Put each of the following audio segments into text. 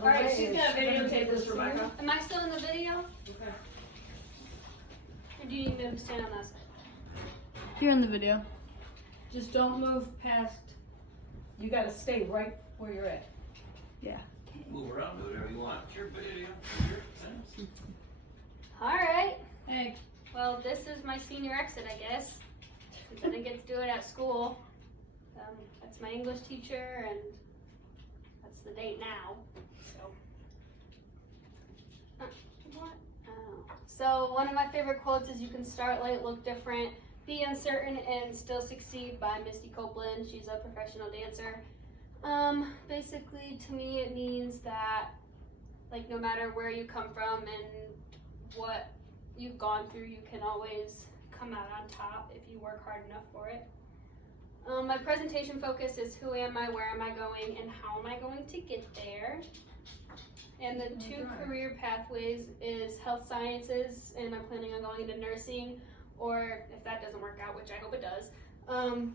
the Alright, way. she's gonna videotape this, Rebecca. Am I still in the video? Okay. Or do you need me to stand on that side? You're in the video. Just don't move past, you gotta stay right where you're at. Yeah. Move around, do whatever you want. It's your video. It's your thing. Alright. Hey. Well, this is my senior exit, I guess. Since I didn't get to do it at school. That's my English teacher, and that's the date now. So one of my favorite quotes is, "You can start light, look different, be uncertain, and still succeed," by Misty Copeland. She's a professional dancer. Basically, to me, it means that, like, no matter where you come from and what you've gone through, you can always come out on top if you work hard enough for it. My presentation focus is who am I, where am I going, and how am I going to get there. And the two career pathways is health sciences, and I'm planning on going into nursing, or if that doesn't work out, which I hope it does,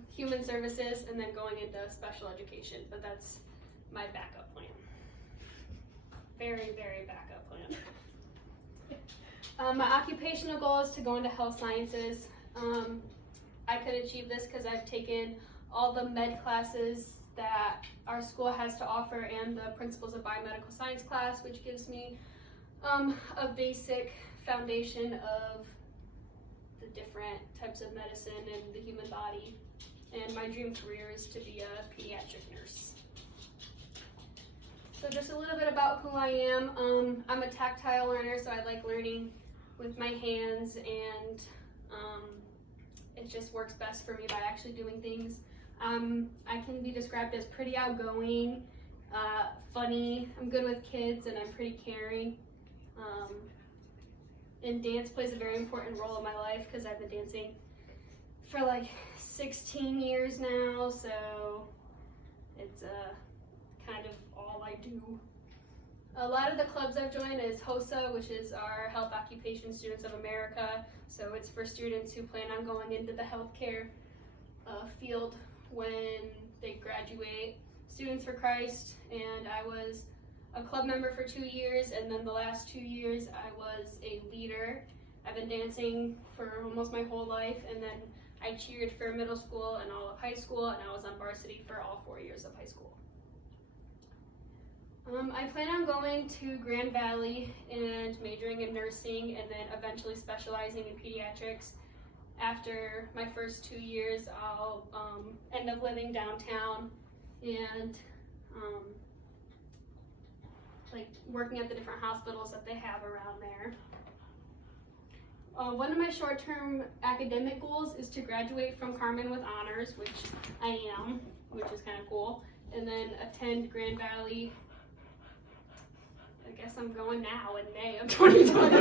human services, and then going into special education. But that's my backup plan. Very, very backup plan. My occupational goal is to go into health sciences. I could achieve this because I've taken all the med classes that our school has to offer and the Principles of Biomedical Science class, which gives me a basic foundation of the different types of medicine and the human body. And my dream career is to be a pediatric nurse. So just a little bit about who I am. I'm a tactile learner, so I like learning with my hands, and it just works best for me by actually doing things. I can be described as pretty outgoing, funny, I'm good with kids, and I'm pretty caring. And dance plays a very important role in my life because I've been dancing for like 16 years now, so it's kind of all I do. A lot of the clubs I've joined is HOSA, which is our Health Occupation Students of America. So it's for students who plan on going into the healthcare field when they graduate. Students for Christ, and I was a club member for 2 years, and then the last 2 years I was a leader. I've been dancing for almost my whole life, and then I cheered for middle school and all of high school, and I was on varsity for all 4 years of high school. I plan on going to Grand Valley and majoring in nursing, and then eventually specializing in pediatrics. After my first 2 years, I'll end up living downtown and like working at the different hospitals that they have around there. One of my short-term academic goals is to graduate from Carmen with honors, which I am, which is kind of cool, and then attend Grand Valley. I guess I'm going now in May of 2020.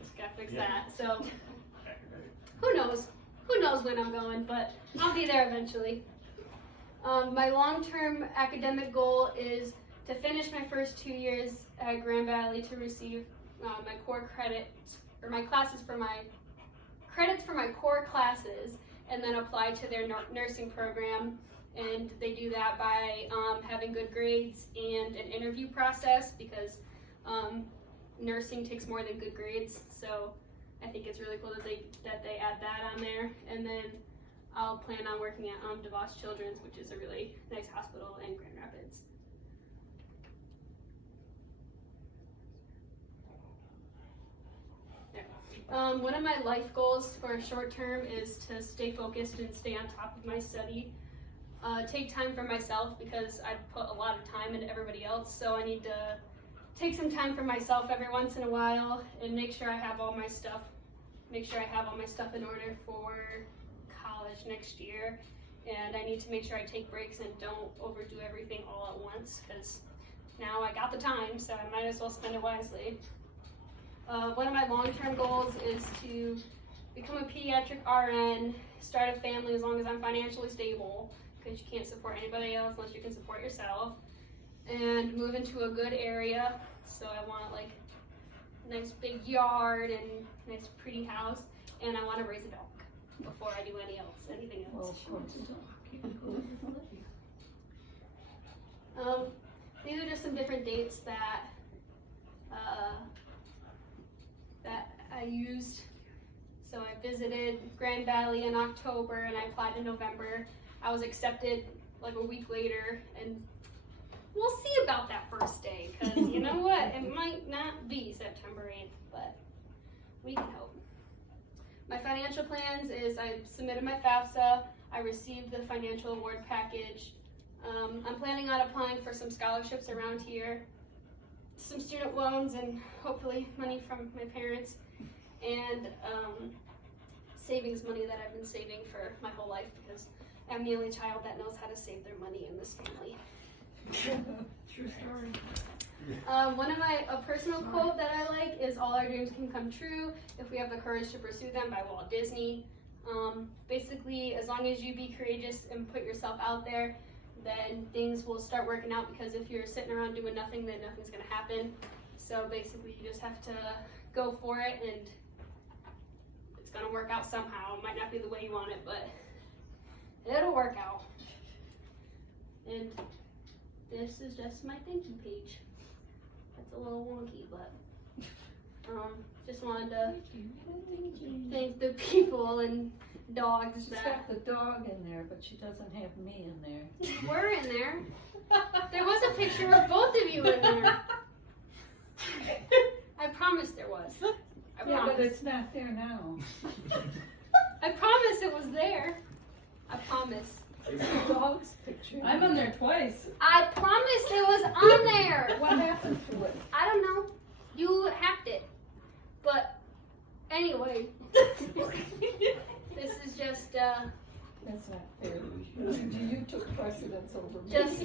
Just gotta fix that. So who knows? Who knows when I'm going, but I'll be there eventually. My long-term academic goal is to finish my first 2 years at Grand Valley to receive my core credits, or my classes for my credits for my core classes, and then apply to their nursing program. And they do that by having good grades and an interview process, because nursing takes more than good grades. So I think it's really cool that they add that on there. And then I'll plan on working at DeVos Children's, which is a really nice hospital in Grand Rapids. One of my life goals for short term is to stay focused and stay on top of my study. Take time for myself, because I put a lot of time into everybody else, so I need to take some time for myself every once in a while and make sure I have all my stuff in order for college next year. And I need to make sure I take breaks and don't overdo everything all at once, because now I got the time, so I might as well spend it wisely. One of my long-term goals is to become a pediatric RN, start a family as long as I'm financially stable, because you can't support anybody else unless you can support yourself, and move into a good area. So I want like a nice big yard and nice pretty house, and I want to raise a dog before I do anything else. Well, of course. The some different dates that I used. So I visited Grand Valley in October and I applied in November. I was accepted like a week later, and we'll see about that first day, because you know what? It might not be September 8th, but we can hope. My financial plans is I submitted my FAFSA. I received the financial award package. I'm planning on applying for some scholarships around here, some student loans, and hopefully money from my parents, and savings money that I've been saving for my whole life, because I'm the only child that knows how to save their money in this family. True story. A personal quote that I like is, "All our dreams can come true if we have the courage to pursue them," by Walt Disney. Basically, as long as you be courageous and put yourself out there, then things will start working out, because if you're sitting around doing nothing, then nothing's going to happen. So basically, you just have to go for it, and it's going to work out somehow. It might not be the way you want it, but it'll work out. And this is just my thank you page. It's a little wonky, but just wanted to thank the people and dogs She's that got the dog in there, but she doesn't have me in there. were in there. There was a picture of both of you in there. I promise there was. I Yeah, promise. but it's not there now. I promise it was there. I promise. It's the dog's picture. I'm on there twice. I promised it was on there. What happened to it? I don't know. You hacked it. But anyway, this is just That's not fair. You took precedence over me. just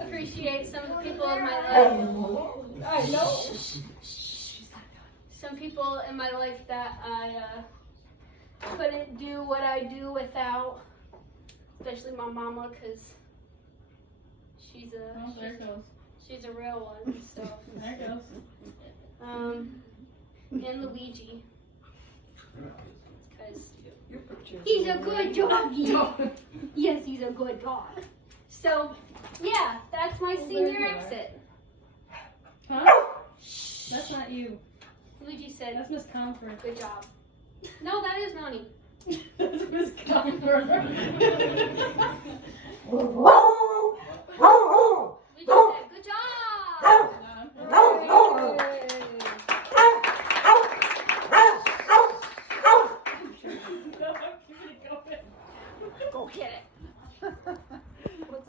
appreciate some people in my life. I know. Some people in my life that I couldn't do what I do without, especially my mama, because she's Oh, there it goes. she's a real one. So There it goes. and Luigi, because Your picture. he's a good doggy. Yes, he's a good dog. So yeah, that's my Well, senior there you are. exit. Huh? That's not you. Luigi said, That's Miss Comfort. "Good job." No, that is Ronnie. That's Miss Comfort. Luigi said, "Good job." Go get it. What's up?